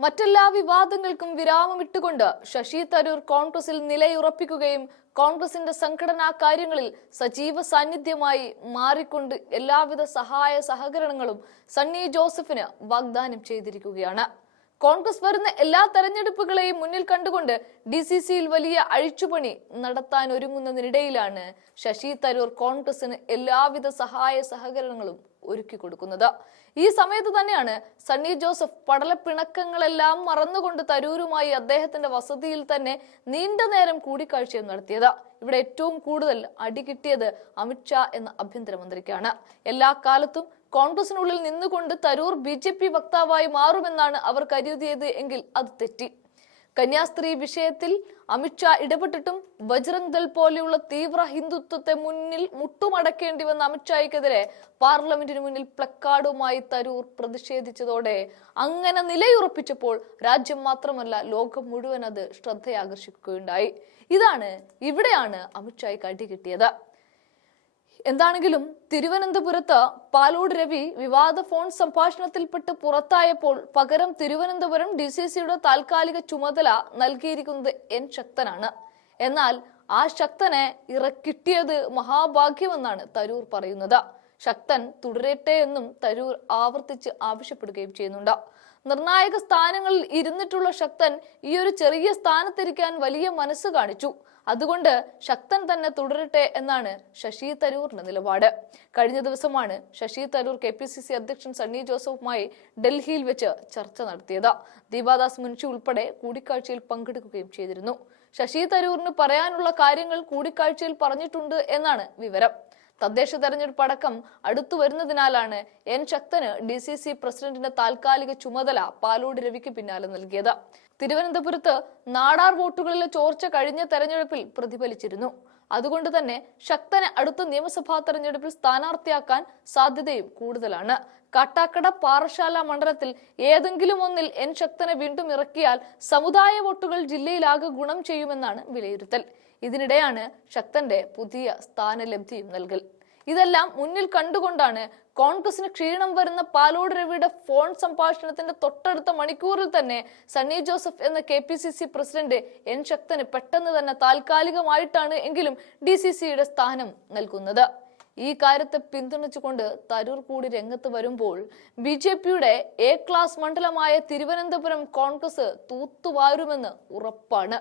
മറ്റെല്ലാ വിവാദങ്ങൾക്കും വിരാമമിട്ടുകൊണ്ട് ശശി തരൂർ കോൺഗ്രസിൽ നിലയുറപ്പിക്കുകയും കോൺഗ്രസിന്റെ സംഘടനാ കാര്യങ്ങളിൽ സജീവ സാന്നിധ്യമായി മാറിക്കൊണ്ട് എല്ലാവിധ സഹായ സഹകരണങ്ങളും സണ്ണി ജോസഫിന് വാഗ്ദാനം ചെയ്തിരിക്കുകയാണ്. കോൺഗ്രസ് വരുന്ന എല്ലാ തെരഞ്ഞെടുപ്പുകളെയും മുന്നിൽ കണ്ടുകൊണ്ട് ഡി സി സിയിൽ വലിയ അഴിച്ചുപണി നടത്താൻ ഒരുങ്ങുന്നതിനിടയിലാണ് ശശി തരൂർ കോൺഗ്രസിന് എല്ലാവിധ സഹായ സഹകരണങ്ങളും ഒരുക്കി കൊടുക്കുന്നത്. ഈ സമയത്ത് തന്നെയാണ് സണ്ണി ജോസഫ് പടലപ്പിണക്കങ്ങളെല്ലാം മറന്നുകൊണ്ട് തരൂരുമായി അദ്ദേഹത്തിന്റെ വസതിയിൽ തന്നെ നീണ്ട നേരം കൂടിക്കാഴ്ചയും നടത്തിയത്. ഇവിടെ ഏറ്റവും കൂടുതൽ അടി കിട്ടിയത് അമിത്ഷാ എന്ന ആഭ്യന്തരമന്ത്രിക്കാണ്. എല്ലാ കാലത്തും കോൺഗ്രസിനുള്ളിൽ നിന്നുകൊണ്ട് തരൂർ ബി വക്താവായി മാറുമെന്നാണ് അവർ കരുതിയത് എങ്കിൽ അത് തെറ്റി. കന്യാസ്ത്രീ വിഷയത്തിൽ അമിത്ഷാ ഇടപെട്ടിട്ടും ബജ്രംഗ് ദൾ പോലെയുള്ള തീവ്ര ഹിന്ദുത്വത്തെ മുന്നിൽ മുട്ടുമടക്കേണ്ടി വന്ന അമിത്ഷായ്ക്കെതിരെ പാർലമെന്റിന് മുന്നിൽ പ്ലക്കാർഡുമായി തരൂർ പ്രതിഷേധിച്ചതോടെ അങ്ങനെ നിലയുറപ്പിച്ചപ്പോൾ രാജ്യം മാത്രമല്ല ലോകം മുഴുവൻ അത് ശ്രദ്ധയാകർഷിക്കുകയുണ്ടായി. ഇതാണ് ഇവിടെയാണ് അമിത്ഷായ്ക്ക് അടി കിട്ടിയത്. എന്താണെങ്കിലും തിരുവനന്തപുരത്ത് പാലോട് രവി വിവാദ ഫോൺ സംഭാഷണത്തിൽപ്പെട്ട് പുറത്തായപ്പോൾ പകരം തിരുവനന്തപുരം ഡി സി സിയുടെ താൽക്കാലിക ചുമതല നൽകിയിരിക്കുന്നത് എൻ ശക്തനാണ്. എന്നാൽ ആ ശക്തനെ ഇറക്കിട്ടിയത് മഹാഭാഗ്യമെന്നാണ് തരൂർ പറയുന്നത്. ശക്തൻ തുടരട്ടെ എന്നും തരൂർ ആവർത്തിച്ച് ആവശ്യപ്പെടുകയും ചെയ്യുന്നുണ്ട്. നിർണായക സ്ഥാനങ്ങളിൽ ഇരുന്നിട്ടുള്ള ശക്തൻ ഈ ഒരു ചെറിയ സ്ഥാനത്തിരിക്കാൻ വലിയ മനസ്സ് കാണിച്ചു. അതുകൊണ്ട് ശക്തൻ തന്നെ തുടരട്ടെ എന്നാണ് ശശി തരൂറിന്റെ നിലപാട്. കഴിഞ്ഞ ദിവസമാണ് Shashi Tharoor K P C C അധ്യക്ഷൻ സണ്ണി ജോസഫുമായി ഡൽഹിയിൽ വെച്ച് ചർച്ച നടത്തിയത്. ദീപാദാസ് മുൻഷി ഉൾപ്പെടെ കൂടിക്കാഴ്ചയിൽ പങ്കെടുക്കുകയും ചെയ്തിരുന്നു. ശശി തരൂറിന് പറയാനുള്ള കാര്യങ്ങൾ കൂടിക്കാഴ്ചയിൽ പറഞ്ഞിട്ടുണ്ട് എന്നാണ് വിവരം. തദ്ദേശ തെരഞ്ഞെടുപ്പ് അടക്കം അടുത്തു വരുന്നതിനാലാണ് എൻ ശക്തന് ഡി സി സി പ്രസിഡന്റിന്റെ താൽക്കാലിക ചുമതല പാലോട് രവിക്ക് പിന്നാലെ നൽകിയത്. തിരുവനന്തപുരത്ത് നാടാർ വോട്ടുകളിലെ ചോർച്ച കഴിഞ്ഞ തെരഞ്ഞെടുപ്പിൽ പ്രതിഫലിച്ചിരുന്നു. അതുകൊണ്ട് തന്നെ ശക്തനെ അടുത്ത നിയമസഭാ തെരഞ്ഞെടുപ്പിൽ സ്ഥാനാർത്ഥിയാക്കാൻ സാധ്യതയും കൂടുതലാണ്. കാട്ടാക്കട പാറശാല മണ്ഡലത്തിൽ ഏതെങ്കിലും ഒന്നിൽ എൻ ശക്തനെ വീണ്ടും ഇറക്കിയാൽ സമുദായ വോട്ടുകൾ ജില്ലയിലാകെ ഗുണം ചെയ്യുമെന്നാണ് വിലയിരുത്തൽ. ഇതിനിടെയാണ് ശക്തന്റെ പുതിയ സ്ഥാനലബ്ധിയും നൽകൽ. ഇതെല്ലാം മുന്നിൽ കണ്ടുകൊണ്ടാണ് കോൺഗ്രസിന് ക്ഷീണം വരുന്ന പാലോട് രവിയുടെ ഫോൺ സംഭാഷണത്തിന്റെ തൊട്ടടുത്ത മണിക്കൂറിൽ തന്നെ സണ്ണി ജോസഫ് എന്ന K P C C president N ശക്തന് പെട്ടെന്ന് തന്നെ താൽക്കാലികമായിട്ടാണ് എങ്കിലും ഡി സി സിയുടെ സ്ഥാനം നൽകുന്നത്. ഈ കാര്യത്തെ പിന്തുണച്ചുകൊണ്ട് തരൂർ കൂടി രംഗത്ത് വരുമ്പോൾ ബി ജെ പിയുടെ എ ക്ലാസ് മണ്ഡലമായ തിരുവനന്തപുരം കോൺഗ്രസ് തൂത്തുവാരുമെന്ന് ഉറപ്പാണ്.